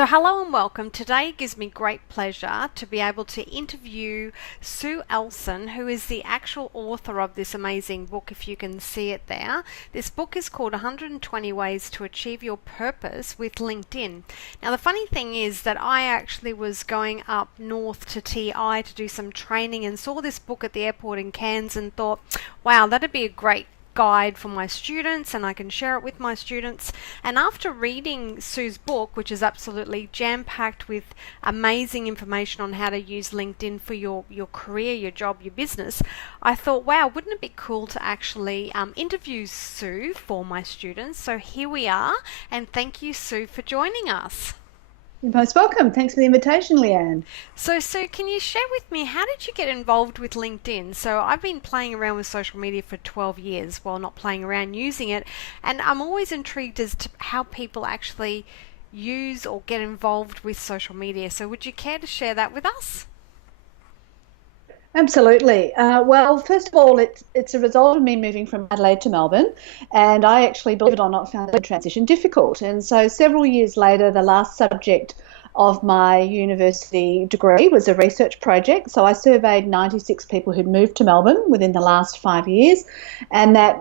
So hello and welcome. Today it gives me great pleasure to be able to interview Sue Ellson, who is the actual author of this amazing book, if you can see it there. This book is called 120 Ways to Achieve Your Purpose with LinkedIn. Now the funny thing is that I actually was going up north to TI to do some training and saw this book at the airport in Cairns and thought, wow, that'd be a great guide for my students and I can share it with my students. And after reading Sue's book, which is absolutely jam-packed with amazing information on how to use LinkedIn for your career, your job, your business, I thought, wow, wouldn't it be cool to actually interview Sue for my students? So here we are, and thank you, Sue, for joining us. You're most welcome. Thanks for the invitation, Leanne. So, Sue, can you share with me, how did you get involved with LinkedIn? So I've been playing around with social media for 12 years, well, not playing around, using it, and I'm always intrigued as to how people actually use or get involved with social media. So would you care to share that with us? Absolutely. Well, first of all, it's a result of me moving from Adelaide to Melbourne, and I actually, believe it or not, found the transition difficult. And so several years later, the last subject of my university degree was a research project. So I surveyed 96 people who'd moved to Melbourne within the last 5 years, and that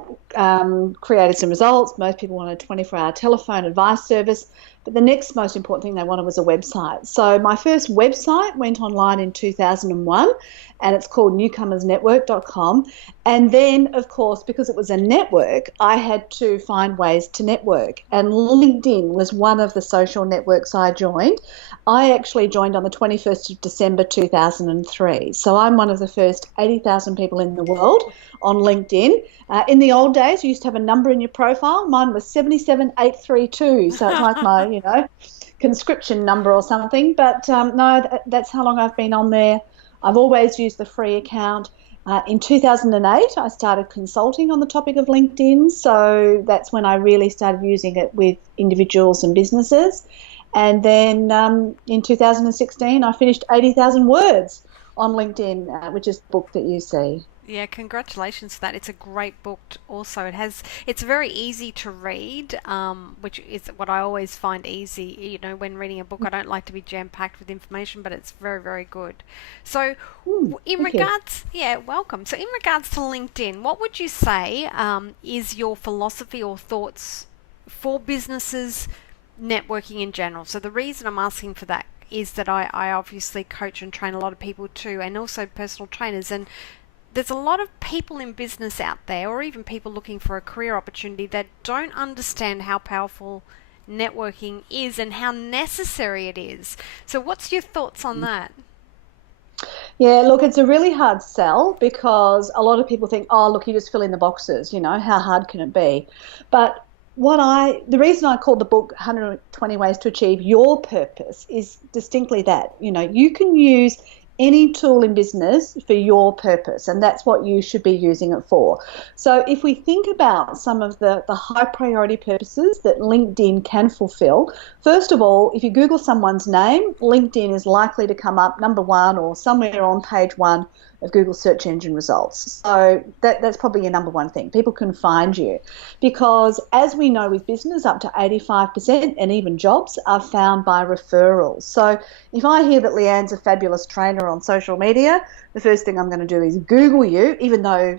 created some results. Most people wanted a 24-hour telephone advice service, but the next most important thing they wanted was a website. So my first website went online in 2001, and it's called newcomersnetwork.com. And then, of course, because it was a network, I had to find ways to network. And LinkedIn was one of the social networks I joined. I actually joined on the 21st of December 2003. So I'm one of the first 80,000 people in the world on LinkedIn. In the old days, you used to have a number in your profile. Mine was 77832. So it's like my, conscription number or something. But no, that's how long I've been on there. I've always used the free account. In 2008, I started consulting on the topic of LinkedIn. So that's when I really started using it with individuals and businesses. And then in 2016, I finished 80,000 words on LinkedIn, which is the book that you see. Yeah, congratulations for that. It's a great book also. It's very easy to read, which is what I always find easy. When reading a book, I don't like to be jam-packed with information, but it's very, very good. So yeah, welcome. So in regards to LinkedIn, what would you say is your philosophy or thoughts for businesses networking in general? So the reason I'm asking for that is that I obviously coach and train a lot of people too, and also personal trainers, and there's a lot of people in business out there, or even people looking for a career opportunity, that don't understand how powerful networking is and how necessary it is. So what's your thoughts on that? Yeah, look, it's a really hard sell because a lot of people think, oh, look, you just fill in the boxes, how hard can it be? But the reason I called the book 120 Ways to Achieve Your Purpose is distinctly that. You can use any tool in business for your purpose, and that's what you should be using it for. So if we think about some of the high priority purposes that LinkedIn can fulfill, first of all, if you Google someone's name, LinkedIn is likely to come up number one or somewhere on page one of Google search engine results. So that's probably your number one thing. People can find you because, as we know with business, up to 85% and even jobs are found by referrals. So if I hear that Leanne's a fabulous trainer on social media, the first thing I'm going to do is Google you, even though,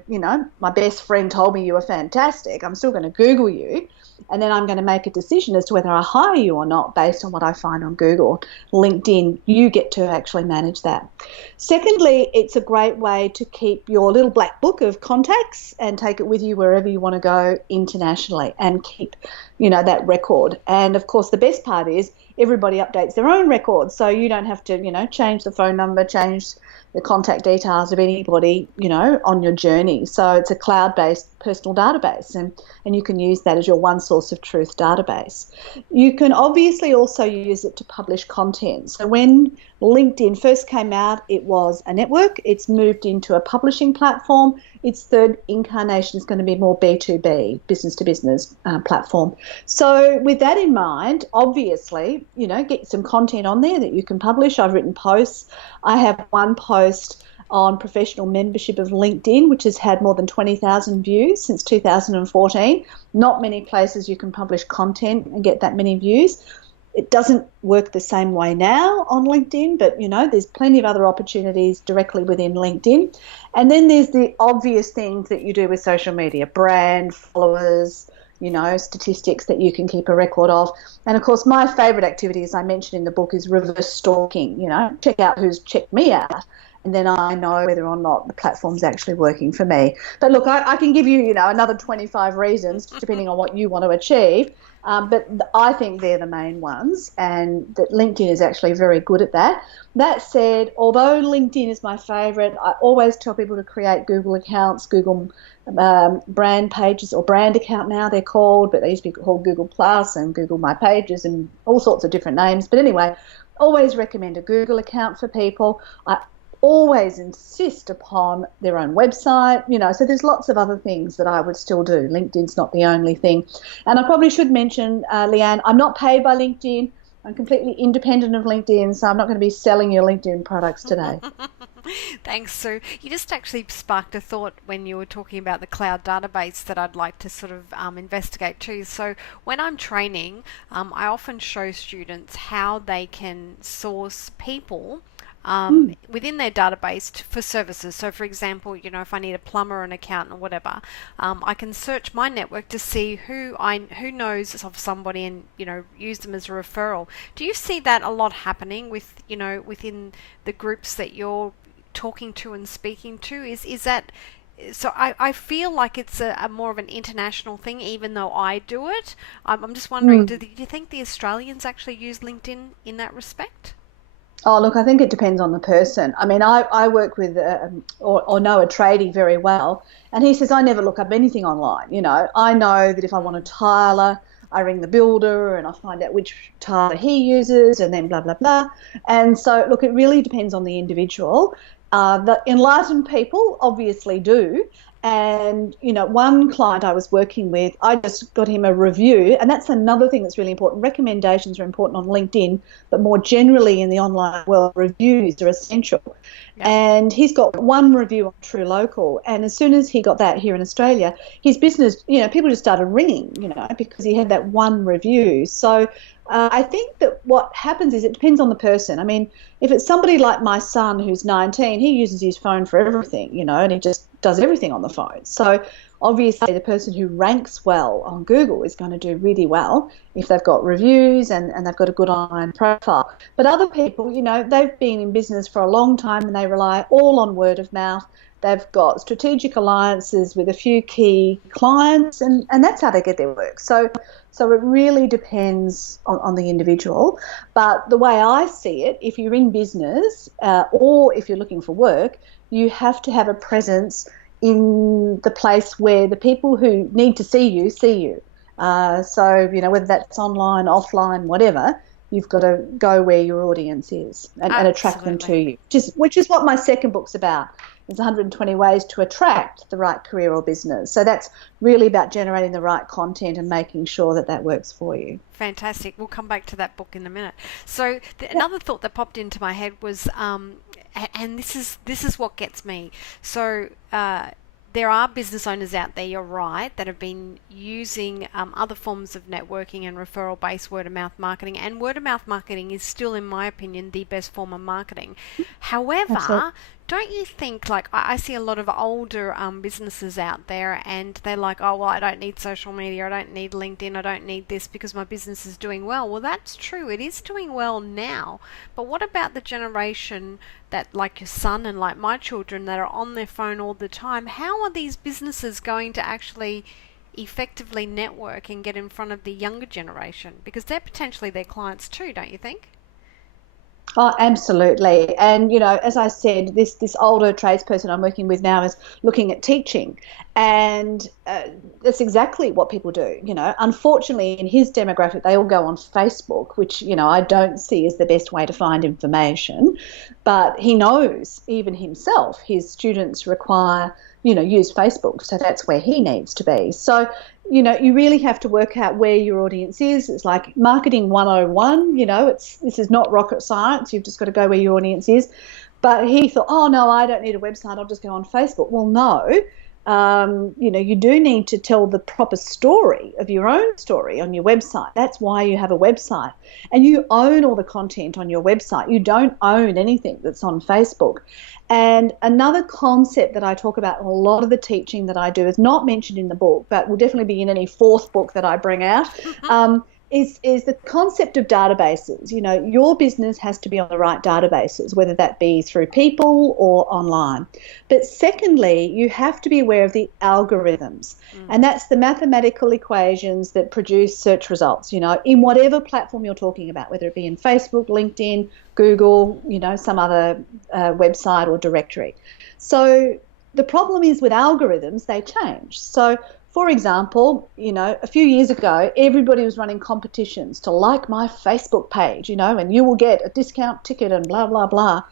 my best friend told me you were fantastic. I'm still going to Google you, and then I'm going to make a decision as to whether I hire you or not based on what I find on Google. LinkedIn, you get to actually manage that. Secondly, it's a great way to keep your little black book of contacts and take it with you wherever you want to go internationally and keep, that record. And of course, the best part is everybody updates their own records, so you don't have to, change the phone number, change the contact details of anybody, on your journey. So it's a cloud-based personal database, and you can use that as your one source of truth database. You can obviously also use it to publish content. So when LinkedIn first came out, it was a network. It's moved into a publishing platform. Its third incarnation is going to be more B2B, business to business platform. So with that in mind, obviously, get some content on there that you can publish. I've written posts. I have one post on professional membership of LinkedIn, which has had more than 20,000 views since 2014. Not many places you can publish content and get that many views. It doesn't work the same way now on LinkedIn, but, there's plenty of other opportunities directly within LinkedIn. And then there's the obvious things that you do with social media, brand, followers, statistics that you can keep a record of. And, of course, my favourite activity, as I mentioned in the book, is reverse stalking, check out who's checked me out. And then I know whether or not the platform's actually working for me. But look, I can give you, another 25 reasons, depending on what you want to achieve. But I think they're the main ones, and that LinkedIn is actually very good at that. That said, although LinkedIn is my favourite, I always tell people to create Google accounts, Google brand pages, or brand account now they're called, but they used to be called Google Plus and Google My Pages and all sorts of different names. But anyway, always recommend a Google account for people. I always insist upon their own website, so there's lots of other things that I would still do. LinkedIn's not the only thing. And I probably should mention, Leanne, I'm not paid by LinkedIn. I'm completely independent of LinkedIn, so I'm not going to be selling your LinkedIn products today. Thanks, Sue. You just actually sparked a thought when you were talking about the cloud database that I'd like to sort of investigate too. So when I'm training, I often show students how they can source people within their database for services. So for example, if I need a plumber, an accountant, or whatever, I can search my network to see who knows of somebody and use them as a referral. Do you see that a lot happening with within the groups that you're talking to and speaking to? Is that so? I feel like it's a more of an international thing, even though I do it. I'm just wondering, do you think the Australians actually use LinkedIn in that respect? Oh, look, I think it depends on the person. I mean, I work with or know a tradie very well, and he says, I never look up anything online. I know that if I want a tiler, I ring the builder and I find out which tiler he uses and then blah, blah, blah. And so, look, it really depends on the individual. The enlightened people obviously do. And, one client I was working with, I just got him a review. And that's another thing that's really important. Recommendations are important on LinkedIn, but more generally in the online world, reviews are essential. Yep. And he's got one review on True Local. And as soon as he got that here in Australia, his business, people just started ringing, because he had that one review. So I think that what happens is it depends on the person. I mean, if it's somebody like my son who's 19, he uses his phone for everything, and he just does everything on the phone. So obviously the person who ranks well on Google is going to do really well if they've got reviews and they've got a good online profile. But other people, they've been in business for a long time and they rely all on word of mouth. They've got strategic alliances with a few key clients, and that's how they get their work. So it really depends on the individual. But the way I see it, if you're in business or if you're looking for work, you have to have a presence in the place where the people who need to see you see you. So, whether that's online, offline, whatever, you've got to go where your audience is and attract them to you, which is what my second book's about. There's 120 ways to attract the right career or business. So that's really about generating the right content and making sure that works for you. Fantastic. We'll come back to that book in a minute. So another thought that popped into my head was, and this is what gets me. So there are business owners out there, you're right, that have been using other forms of networking and referral-based word-of-mouth marketing. And word-of-mouth marketing is still, in my opinion, the best form of marketing. However, absolutely. Don't you think, like, I see a lot of older businesses out there and they're like, oh, well, I don't need social media, I don't need LinkedIn, I don't need this because my business is doing well. Well, that's true. It is doing well now. But what about the generation that, like your son and like my children, that are on their phone all the time? How are these businesses going to actually effectively network and get in front of the younger generation? Because they're potentially their clients too, don't you think? Oh, absolutely. And, as I said, this older tradesperson I'm working with now is looking at teaching. And that's exactly what people do. Unfortunately, in his demographic, they all go on Facebook, which, I don't see as the best way to find information. But he knows, even himself, his students require, use Facebook. So that's where he needs to be. So, you really have to work out where your audience is. It's like marketing 101, this is not rocket science. You've just got to go where your audience is. But he thought, oh, no, I don't need a website. I'll just go on Facebook. Well, no, you do need to tell the proper story of your own story on your website. That's why you have a website. And you own all the content on your website. You don't own anything that's on Facebook. And another concept that I talk about in a lot of the teaching that I do is not mentioned in the book, but will definitely be in any fourth book that I bring out, is the concept of databases. Your business has to be on the right databases, whether that be through people or online. But secondly, you have to be aware of the algorithms, and that's the mathematical equations that produce search results, in whatever platform you're talking about, whether it be in Facebook, LinkedIn, Google, some other website or directory. So the problem is with algorithms, they change. So for example, a few years ago, everybody was running competitions to like my Facebook page, and you will get a discount ticket and blah, blah, blah.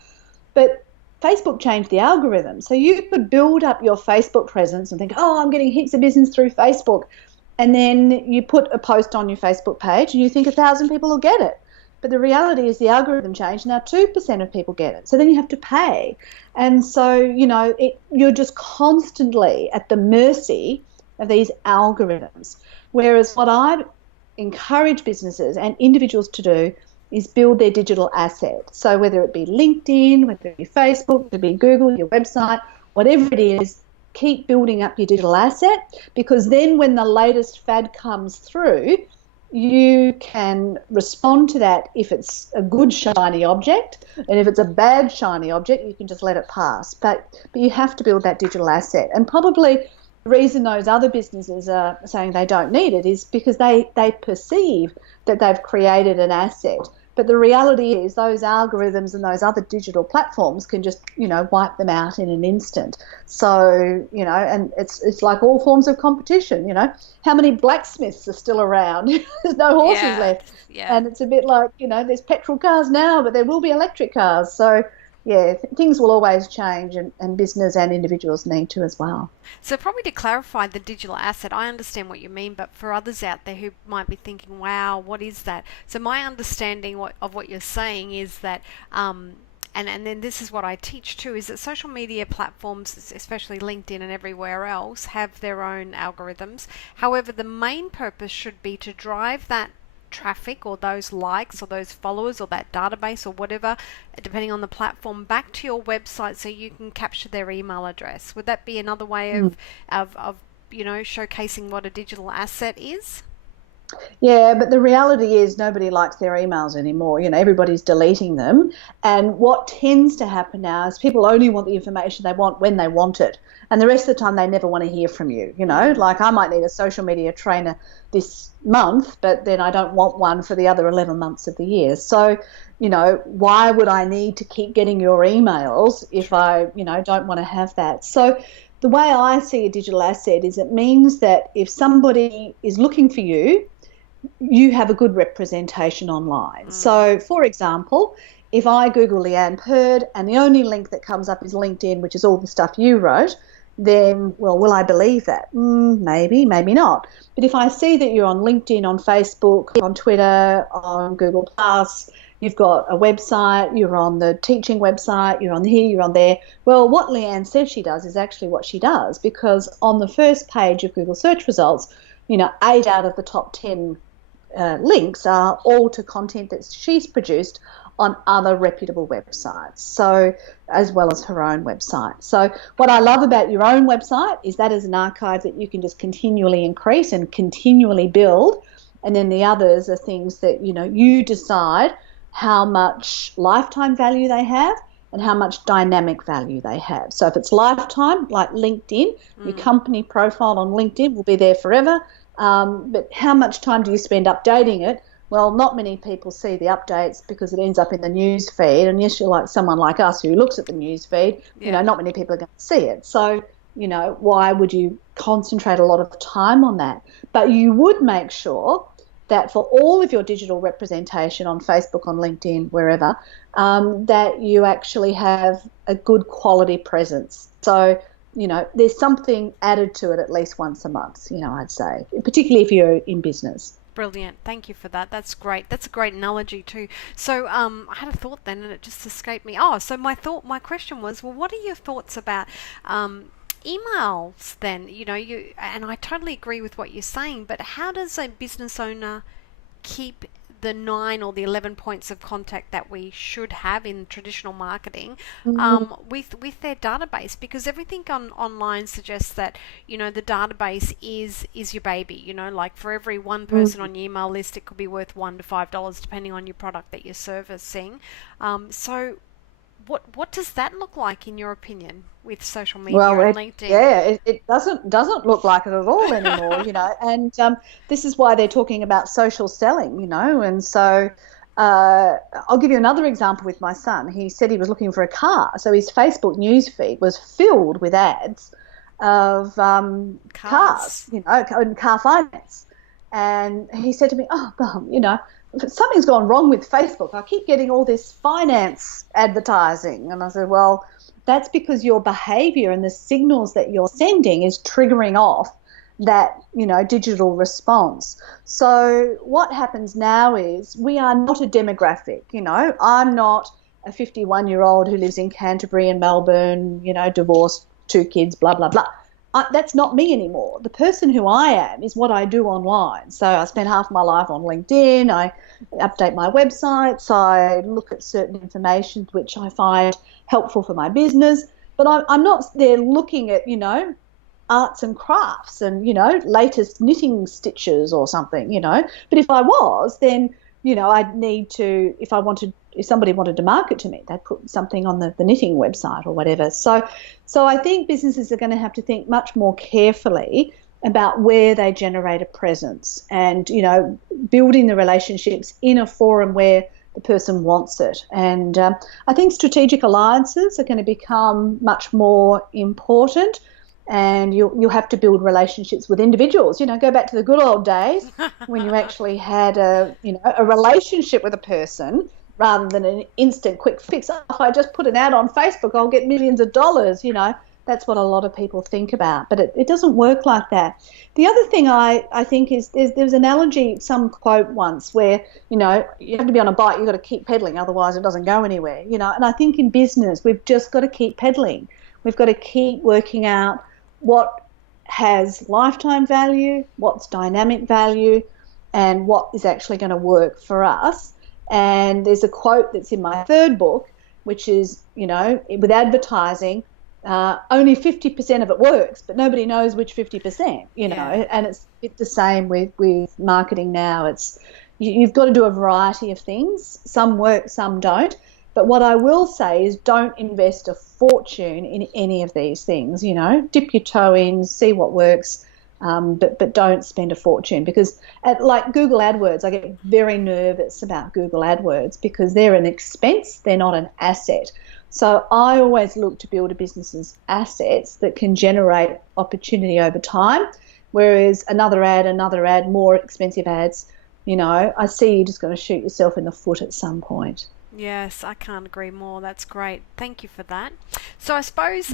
But Facebook changed the algorithm. So you could build up your Facebook presence and think, oh, I'm getting heaps of business through Facebook. And then you put a post on your Facebook page and you think 1,000 people will get it. But the reality is the algorithm changed. Now 2% of people get it. So then you have to pay. And so, you're just constantly at the mercy of these algorithms. Whereas what I encourage businesses and individuals to do is build their digital asset. So whether it be LinkedIn, whether it be Facebook, whether it be Google, your website, whatever it is, keep building up your digital asset, because then when the latest fad comes through, you can respond to that if it's a good shiny object, and if it's a bad shiny object, you can just let it pass. But you have to build that digital asset. And probably the reason those other businesses are saying they don't need it is because they perceive that they've created an asset. But the reality is those algorithms and those other digital platforms can just, wipe them out in an instant. So, and it's like all forms of competition, How many blacksmiths are still around? There's no horses left. Yeah. And it's a bit like, there's petrol cars now, but there will be electric cars. So, yeah, things will always change, and business and individuals need to as well. So probably to clarify the digital asset, I understand what you mean, but for others out there who might be thinking, wow, what is that? So my understanding of what you're saying is that, and then this is what I teach too, is that social media platforms, especially LinkedIn and everywhere else, have their own algorithms. However, the main purpose should be to drive that traffic or those likes or those followers or that database or whatever, depending on the platform, back to your website so you can capture their email address. Would that be another way of showcasing what a digital asset is? Yeah, but the reality is nobody likes their emails anymore. Everybody's deleting them. And what tends to happen now is people only want the information they want when they want it. And the rest of the time they never want to hear from you. Like I might need a social media trainer this month, but then I don't want one for the other 11 months of the year. So, why would I need to keep getting your emails if I, don't want to have that? So the way I see a digital asset is it means that if somebody is looking for you, you have a good representation online. So, for example, if I Google Leanne Peard and the only link that comes up is LinkedIn, which is all the stuff you wrote, then, well, will I believe that? Maybe, maybe not. But if I see that you're on LinkedIn, on Facebook, on Twitter, on Google+, you've got a website, you're on the teaching website, you're on here, you're on there. Well, what Leanne says she does is actually what she does, because on the first page of Google search results, 8 out of the top 10 links are all to content that she's produced on other reputable websites, so as well as her own website. So what I love about your own website is that is an archive that you can just continually increase and continually build, and then the others are things that you decide how much lifetime value they have and how much dynamic value they have. So if it's lifetime, like LinkedIn, your company profile on LinkedIn will be there forever. But how much time do you spend updating it? Well, not many people see the updates because it ends up in the news feed. And yes, you're like someone like us who looks at the news feed, not many people are going to see it. So, why would you concentrate a lot of time on that? But you would make sure that for all of your digital representation on Facebook, on LinkedIn, wherever, that you actually have a good quality presence. So, there's something added to it at least once a month, I'd say, particularly if you're in business. Brilliant. Thank you for that. That's great. That's a great analogy too. So I had a thought then and it just escaped me. Oh, so my question was, well, what are your thoughts about emails then, and I totally agree with what you're saying, but how does a business owner keep the 9 or the 11 points of contact that we should have in traditional marketing with their database? Because everything online suggests that the database is your baby. Like for every one person on your email list, it could be worth $1 to $5 depending on your product that you're servicing. So what does that look like in your opinion with social media and LinkedIn? Yeah, it doesn't look like it at all anymore, and this is why they're talking about social selling, and so I'll give you another example with my son. He said he was looking for a car, so his Facebook newsfeed was filled with ads of cars, and car finance, and he said to me, "Oh, Mum, something's gone wrong with Facebook. I keep getting all this finance advertising." And I said, well, that's because your behavior and the signals that you're sending is triggering off that, digital response. So what happens now is we are not a demographic. I'm not a 51-year-old who lives in Canterbury and Melbourne, divorced, 2 kids, blah, blah, blah. That's not me anymore. The person who I am is what I do online. So I spend half my life on LinkedIn. I update my websites. I look at certain information which I find helpful for my business. But I'm not there looking at, arts and crafts and, latest knitting stitches or something, But if I was, then, I'd need to, if somebody wanted to market to me, they'd put something on the knitting website or whatever. So I think businesses are going to have to think much more carefully about where they generate a presence and, building the relationships in a forum where the person wants it. And I think strategic alliances are going to become much more important. And you'll have to build relationships with individuals. Go back to the good old days when you actually had a relationship with a person rather than an instant quick fix. Oh, if I just put an ad on Facebook, I'll get millions of dollars. That's what a lot of people think about. But it doesn't work like that. The other thing I think is there's an analogy, some quote once where, you have to be on a bike, you've got to keep pedaling, otherwise it doesn't go anywhere. And I think in business we've just got to keep pedaling. We've got to keep working out what has lifetime value, what's dynamic value, and what is actually going to work for us. And there's a quote that's in my 3rd book, which is, with advertising, only 50% of it works, but nobody knows which 50%, and it's the same with marketing now. You've got to do a variety of things. Some work, some don't. But what I will say is don't invest a fortune in any of these things, dip your toe in, see what works, but don't spend a fortune because like Google AdWords, I get very nervous about Google AdWords because they're an expense, they're not an asset. So I always look to build a business's assets that can generate opportunity over time, whereas another ad, more expensive ads, I see you're just going to shoot yourself in the foot at some point. Yes, I can't agree more. That's great. Thank you for that. So I suppose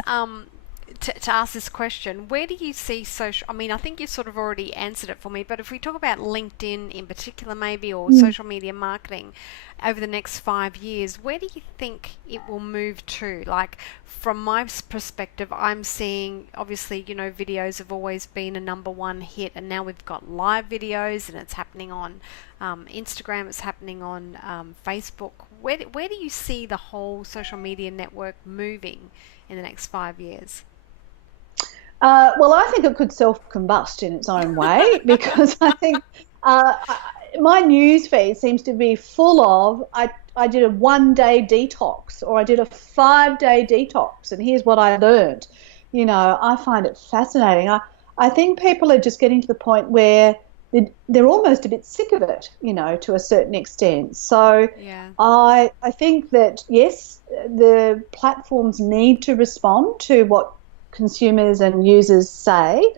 to ask this question, where do you see social, I think you sort of already answered it for me, but if we talk about LinkedIn in particular maybe or social media marketing over the next 5 years, where do you think it will move to? Like from my perspective, I'm seeing obviously, videos have always been a #1 hit and now we've got live videos and it's happening on Instagram, it's happening on Facebook. Where do you see the whole social media network moving in the next 5 years? Well, I think it could self-combust in its own way because I think my news feed seems to be full of I did a 1-day detox or I did a 5-day detox and here's what I learned. I find it fascinating. I think people are just getting to the point where they're almost a bit sick of it, to a certain extent. So yeah. I think that, yes, the platforms need to respond to what consumers and users say.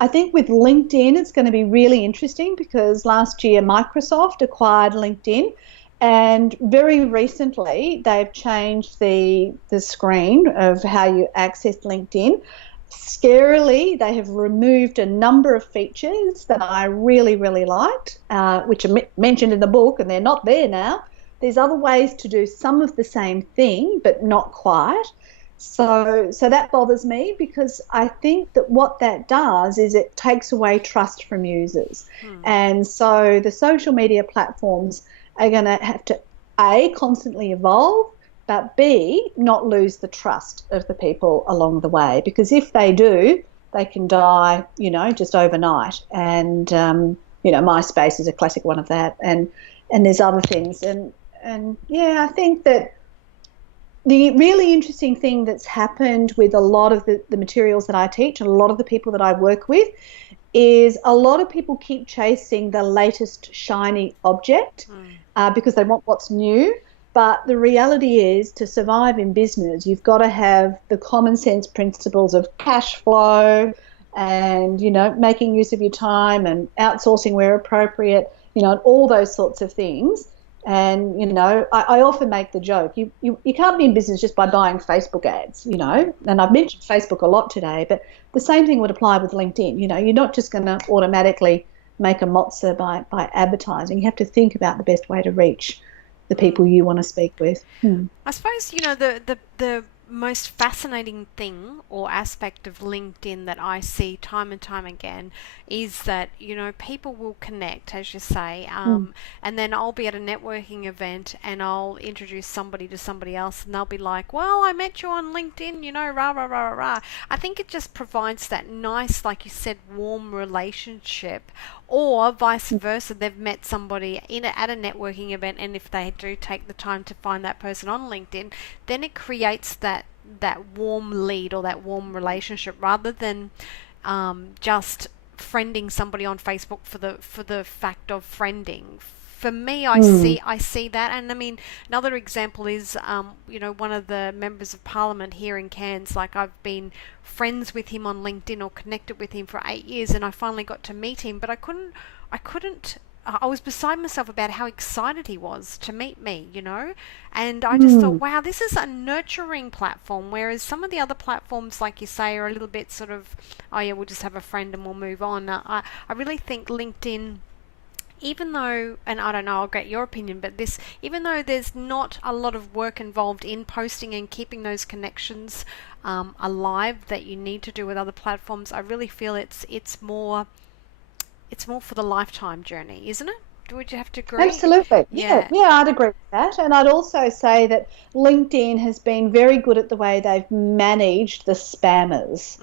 I think with LinkedIn, it's going to be really interesting because last year Microsoft acquired LinkedIn and very recently they've changed the screen of how you access LinkedIn. Scarily, they have removed a number of features that I really, really liked, which are mentioned in the book, and they're not there now. There's other ways to do some of the same thing, but not quite. So that bothers me, because I think that what that does is it takes away trust from users. And so the social media platforms are going to have to, A, constantly evolve, but B, not lose the trust of the people along the way. Because if they do, they can die, just overnight. And, MySpace is a classic one of that. And there's other things. And yeah, I think that the really interesting thing that's happened with a lot of the materials that I teach and a lot of the people that I work with is a lot of people keep chasing the latest shiny object because they want what's new. But the reality is, to survive in business, you've got to have the common sense principles of cash flow and, making use of your time and outsourcing where appropriate, and all those sorts of things. And, I often make the joke, you can't be in business just by buying Facebook ads, and I've mentioned Facebook a lot today, but the same thing would apply with LinkedIn. You're not just going to automatically make a mozza by advertising. You have to think about the best way to reach the people you want to speak with. I suppose, the most fascinating thing or aspect of LinkedIn that I see time and time again is that, people will connect, as you say, and then I'll be at a networking event and I'll introduce somebody to somebody else and they'll be like, well, I met you on LinkedIn, rah, rah, rah, rah. I think it just provides that nice, like you said, warm relationship, or vice versa. They've met somebody at a networking event, and if they do take the time to find that person on LinkedIn, then it creates that warm lead or that warm relationship, rather than just friending somebody on Facebook for the fact of friending. For me, I see that, and I mean, another example is one of the members of Parliament here in Cairns. Like, I've been friends with him on LinkedIn or connected with him for 8 years, and I finally got to meet him, but I couldn't. I was beside myself about how excited he was to meet me, and I just thought, wow, this is a nurturing platform, whereas some of the other platforms, like you say, are a little bit sort of, oh yeah, we'll just have a friend and we'll move on. I really think LinkedIn, even though, and I don't know, I'll get your opinion, but even though there's not a lot of work involved in posting and keeping those connections alive that you need to do with other platforms, I really feel it's more for the lifetime journey, isn't it? Would you have to agree? Absolutely. Yeah, I'd agree with that. And I'd also say that LinkedIn has been very good at the way they've managed the spammers,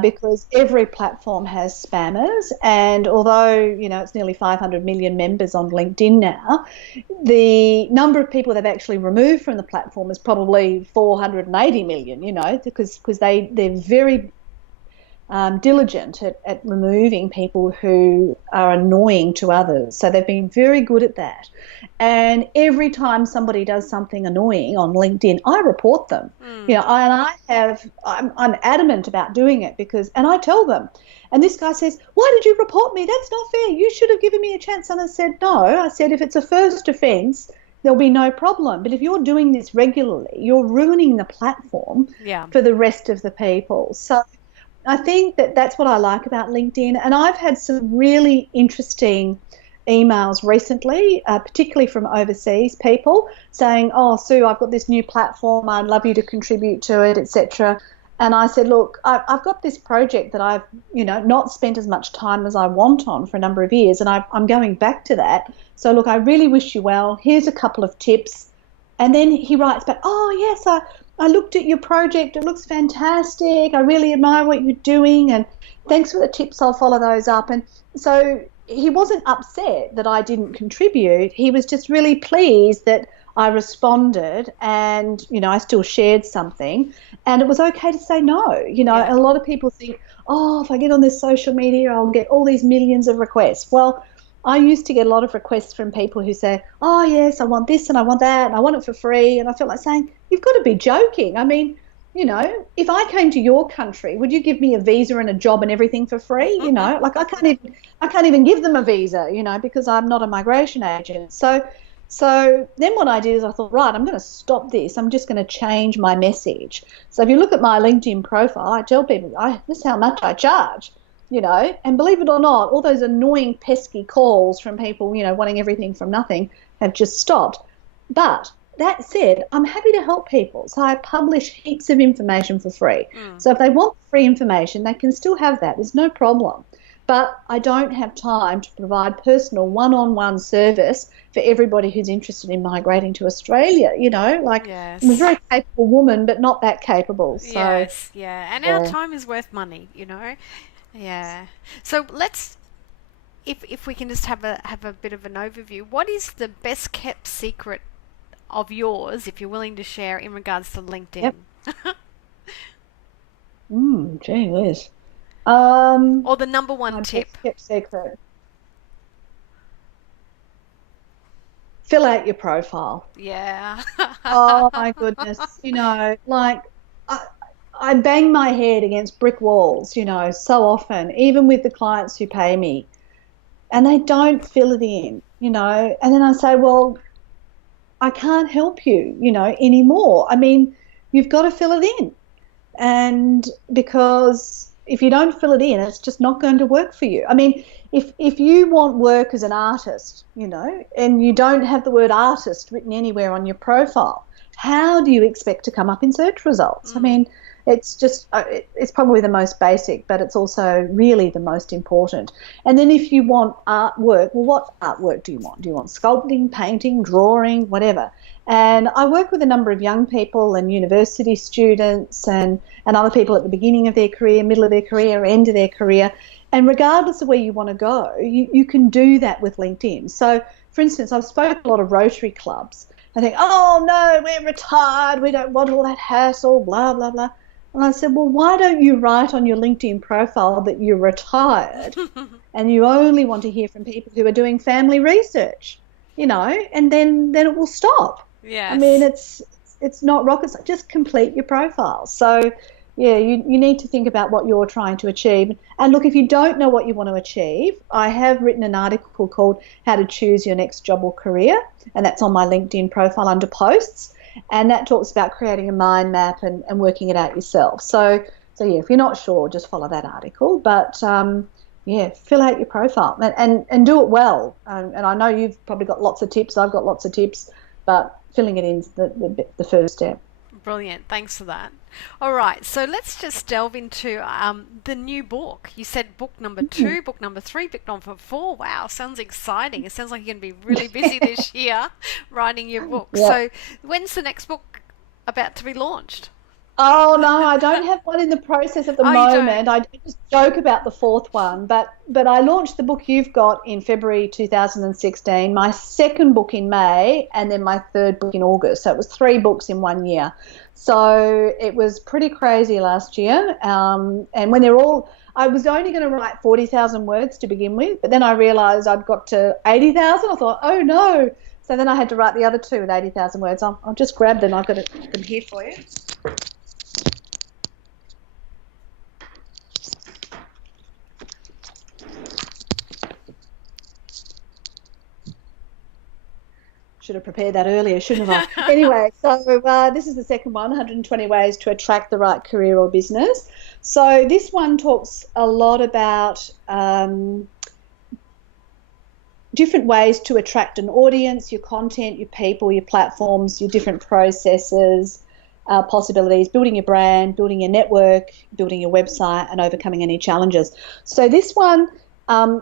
because every platform has spammers. And although, it's nearly 500 million members on LinkedIn now, the number of people they've actually removed from the platform is probably 480 million, because they're very diligent at removing people who are annoying to others. So they've been very good at that. And every time somebody does something annoying on LinkedIn, I report them. I'm adamant about doing it and I tell them. And this guy says, why did you report me? That's not fair. You should have given me a chance. And I said, no. I said, if it's a first offence, there'll be no problem. But if you're doing this regularly, you're ruining the platform for the rest of the people. So I think that's what I like about LinkedIn. And I've had some really interesting emails recently, particularly from overseas people saying, oh, Sue, I've got this new platform. I'd love you to contribute to it, etc. And I said, look, I've got this project that I've, not spent as much time as I want on for a number of years, and I'm going back to that. So, look, I really wish you well. Here's a couple of tips. And then he writes back, oh, yes, I looked at your project. It looks fantastic. I really admire what you're doing, and thanks for the tips. I'll follow those up. And so he wasn't upset that I didn't contribute. He was just really pleased that I responded and, I still shared something, and it was okay to say no. A lot of people think, oh, if I get on this social media, I'll get all these millions of requests. Well, I used to get a lot of requests from people who say, oh, yes, I want this and I want that and I want it for free. And I felt like saying, you've got to be joking. I mean, if I came to your country, would you give me a visa and a job and everything for free? Like I can't even give them a visa, because I'm not a migration agent. So then what I did is I thought, right, I'm going to stop this. I'm just going to change my message. So if you look at my LinkedIn profile, I tell people, this is how much I charge. And believe it or not, all those annoying, pesky calls from people, wanting everything from nothing have just stopped. But that said, I'm happy to help people. So I publish heaps of information for free. So if they want free information, they can still have that. There's no problem. But I don't have time to provide personal one-on-one service for everybody who's interested in migrating to Australia. Yes. I'm a very capable woman, but not that capable. So, Yes, yeah. And our time is worth money, Yeah. So let's, if we can just have a bit of an overview, what is the best kept secret of yours, if you're willing to share, in regards to LinkedIn? Yep. Gee whiz. Or the number one My tip? best kept secret. Fill out your profile. Yeah. Oh my goodness. I bang my head against brick walls, so often, even with the clients who pay me, and they don't fill it in, and then I say, well, I can't help you, anymore. I mean, you've got to fill it in. And because if you don't fill it in, it's just not going to work for you. I mean, if you want work as an artist, and you don't have the word artist written anywhere on your profile, how do you expect to come up in search results? I mean, it's just, it's probably the most basic, but it's also really the most important. And then if you want artwork, well, what artwork do you want? Do you want sculpting, painting, drawing, whatever? And I work with a number of young people and university students and other people at the beginning of their career, middle of their career, end of their career. And regardless of where you want to go, you can do that with LinkedIn. So, for instance, I've spoken to a lot of Rotary clubs. I think, oh, no, we're retired. We don't want all that hassle, blah, blah, blah. And I said, well, why don't you write on your LinkedIn profile that you're retired and you only want to hear from people who are doing family research, and then it will stop. Yes. I mean, it's not rocket science. Just complete your profile. So, yeah, you need to think about what you're trying to achieve. And look, if you don't know what you want to achieve, I have written an article called How to Choose Your Next Job or Career, and that's on my LinkedIn profile under posts. And that talks about creating a mind map and working it out yourself. So yeah, if you're not sure, just follow that article. But yeah, fill out your profile and do it well. And I know you've probably got lots of tips. I've got lots of tips, but filling it in is the first step. Brilliant. Thanks for that. All right. So let's just delve into the new book. You said book number 2, book number 3, book number 4. Wow. Sounds exciting. It sounds like you're going to be really busy this year writing your book. Yeah. So when's the next book about to be launched? Oh, no, I don't have one in the process at the moment. Don't. I just joke about the 4th one. But I launched the book you've got in February 2016, my 2nd book in May, and then my 3rd book in August. So it was 3 books in 1 year. So it was pretty crazy last year. And when I was only going to write 40,000 words to begin with, but then I realised I'd got to 80,000. I thought, oh, no. So then I had to write the other 2 with 80,000 words. I'll just grab them. I've got them here for you. Should have prepared that earlier, shouldn't I? Anyway, so this is the second one, 120 Ways to Attract the Right Career or Business. So this one talks a lot about different ways to attract an audience, your content, your people, your platforms, your different processes, possibilities, building your brand, building your network, building your website, and overcoming any challenges. So this one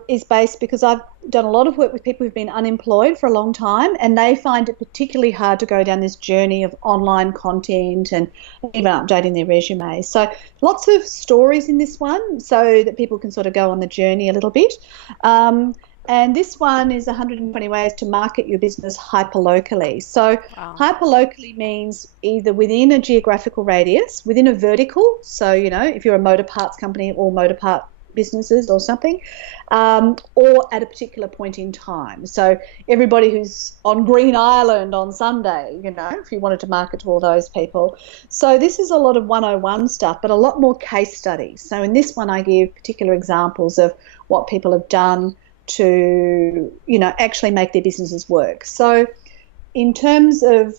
is based because I've done a lot of work with people who've been unemployed for a long time, and they find it particularly hard to go down this journey of online content and even updating their resume. So lots of stories in this one so that people can sort of go on the journey a little bit. And this one is 120 ways to market your business hyperlocally. So hyperlocally means either within a geographical radius, within a vertical. So, if you're a motor parts company or motor part businesses or something, or at a particular point in time. So everybody who's on Green Island on Sunday, if you wanted to market to all those people. So this is a lot of 101 stuff, but a lot more case studies. So in this one, I give particular examples of what people have done to, actually make their businesses work. So in terms of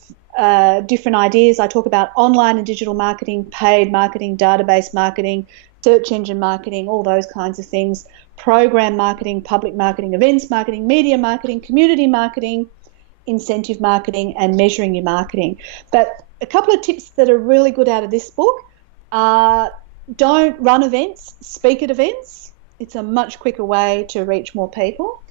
different ideas, I talk about online and digital marketing, paid marketing, database marketing, search engine marketing, all those kinds of things, program marketing, public marketing, events marketing, media marketing, community marketing, incentive marketing, and measuring your marketing. But a couple of tips that are really good out of this book are don't run events, speak at events. It's a much quicker way to reach more people.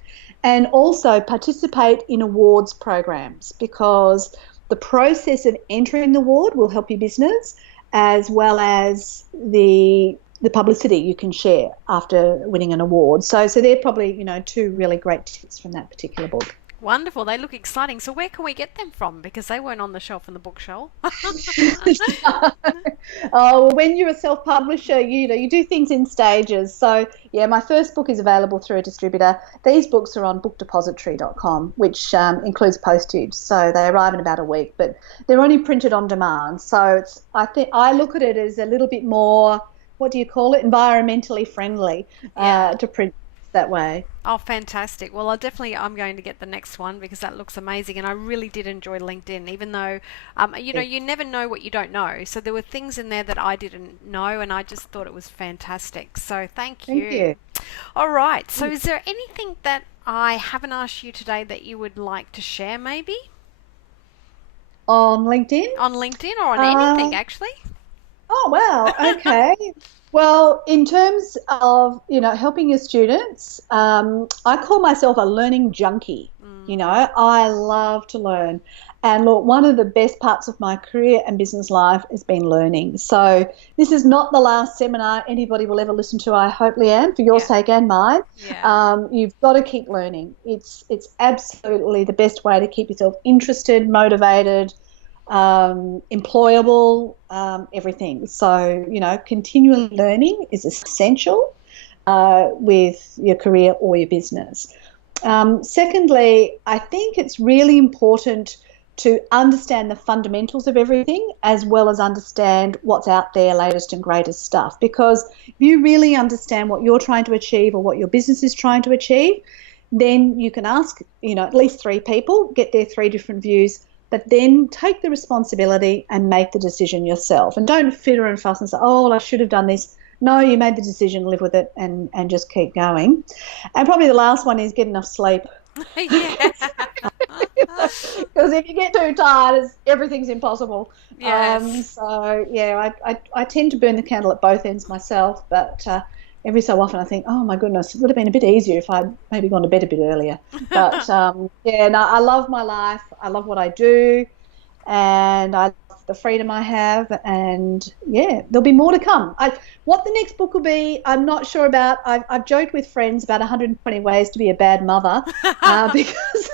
And also participate in awards programs, because the process of entering the award will help your business, as well as the publicity you can share after winning an award. So they're probably, two really great tips from that particular book. Wonderful. They look exciting. So where can we get them from? Because they weren't on the shelf in the bookshelf. Oh, when you're a self-publisher, you do things in stages. So, yeah, my first book is available through a distributor. These books are on bookdepository.com, which includes postage. So they arrive in about a week, but they're only printed on demand. So I look at it as a little bit more, what do you call it, environmentally friendly to print that way. Oh, fantastic. Well, I'm going to get the next one because that looks amazing. And I really did enjoy LinkedIn, even though, you never know what you don't know. So there were things in there that I didn't know, and I just thought it was fantastic. So thank you. Thank you. All right. So is there anything that I haven't asked you today that you would like to share maybe? On LinkedIn? On LinkedIn or on anything, actually? Oh, wow. Okay. Well, in terms of, helping your students, I call myself a learning junkie. I love to learn. And look, one of the best parts of my career and business life has been learning. So this is not the last seminar anybody will ever listen to, I hope, Leanne, for your sake and mine. Yeah. You've got to keep learning. It's absolutely the best way to keep yourself interested, motivated, employable, everything. So, continually learning is essential with your career or your business. Secondly, I think it's really important to understand the fundamentals of everything, as well as understand what's out there, latest and greatest stuff. Because if you really understand what you're trying to achieve or what your business is trying to achieve, then you can ask, at least 3 people, get their 3 different views, but then take the responsibility and make the decision yourself. And don't fiddle and fuss and say, oh, well, I should have done this. No, you made the decision, live with it, and just keep going. And probably the last one is get enough sleep. Yeah. Because if you get too tired, everything's impossible. Yes. I tend to burn the candle at both ends myself, but every so often I think, oh my goodness, it would have been a bit easier if I'd maybe gone to bed a bit earlier. But I love my life. I love what I do, and I love the freedom I have, and there'll be more to come. What the next book will be, I'm not sure about. I've joked with friends about 120 ways to be a bad mother, because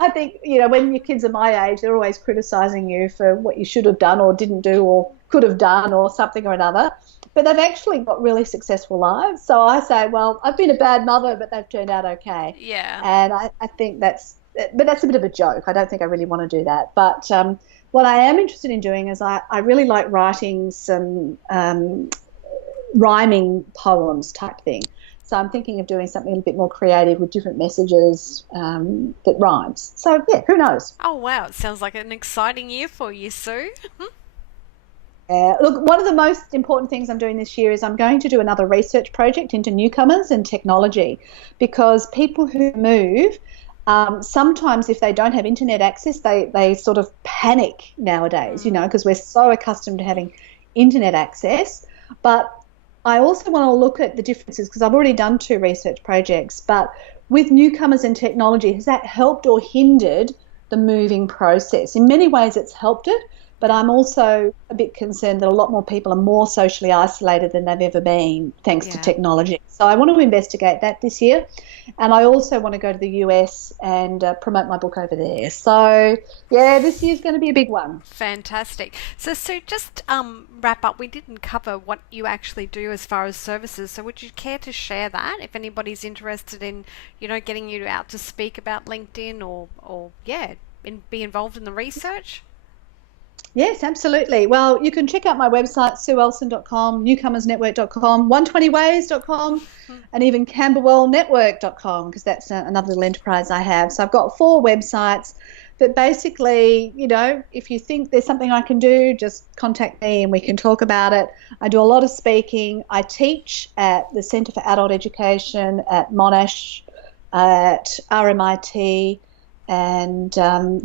I think when your kids are my age, they're always criticising you for what you should have done or didn't do or could have done or something or another. But they've actually got really successful lives. So I say, well, I've been a bad mother, but they've turned out okay. Yeah. And I think that's a bit of a joke. I don't think I really want to do that. But what I am interested in doing is I really like writing some rhyming poems type thing. So I'm thinking of doing something a little bit more creative with different messages that rhymes. So, who knows? Oh, wow. It sounds like an exciting year for you, Sue. Look, one of the most important things I'm doing this year is I'm going to do another research project into newcomers and technology, because people who move, sometimes if they don't have internet access, they sort of panic nowadays, because we're so accustomed to having internet access. But I also want to look at the differences, because I've already done 2 research projects, but with newcomers and technology, has that helped or hindered the moving process? In many ways it's helped it, but I'm also a bit concerned that a lot more people are more socially isolated than they've ever been thanks to technology. So I want to investigate that this year. And I also want to go to the US and promote my book over there. So, this year's going to be a big one. Fantastic. So, Sue, just wrap up. We didn't cover what you actually do as far as services. So would you care to share that if anybody's interested in, getting you out to speak about LinkedIn or be involved in the research? Yes, absolutely. Well, you can check out my website, sueellson.com, newcomersnetwork.com, 120ways.com, and even camberwellnetwork.com, because that's another little enterprise I have. So I've got 4 websites. But basically, if you think there's something I can do, just contact me and we can talk about it. I do a lot of speaking. I teach at the Centre for Adult Education, at Monash, at RMIT, and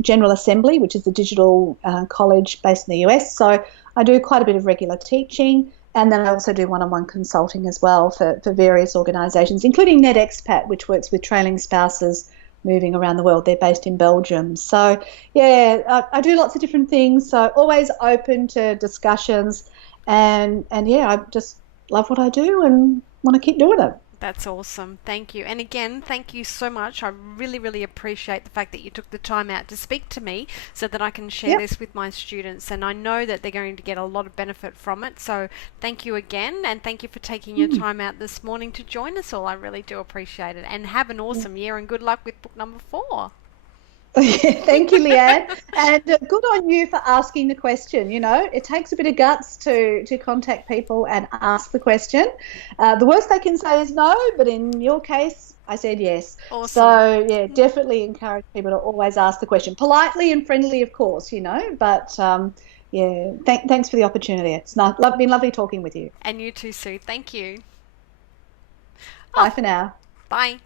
General Assembly, which is the digital college based in the US. So I do quite a bit of regular teaching, and then I also do one-on-one consulting as well for various organisations, including NetExpat, which works with trailing spouses moving around the world. They're based in Belgium. So, yeah, I do lots of different things. So always open to discussions, and yeah, I just love what I do and want to keep doing it. That's awesome. Thank you. And again, thank you so much. I really, really appreciate the fact that you took the time out to speak to me so that I can share Yep. this with my students. And I know that they're going to get a lot of benefit from it. So thank you again. And thank you for taking your time out this morning to join us all. I really do appreciate it. And have an awesome year and good luck with book number 4. Thank you, Leanne. And good on you for asking the question. You know, it takes a bit of guts to contact people and ask the question. The worst they can say is no, but in your case, I said yes. Awesome. So, yeah, definitely encourage people to always ask the question. Politely and friendly, of course, but yeah, thanks for the opportunity. It's been lovely talking with you. And you too, Sue. Thank you. Bye for now. Bye.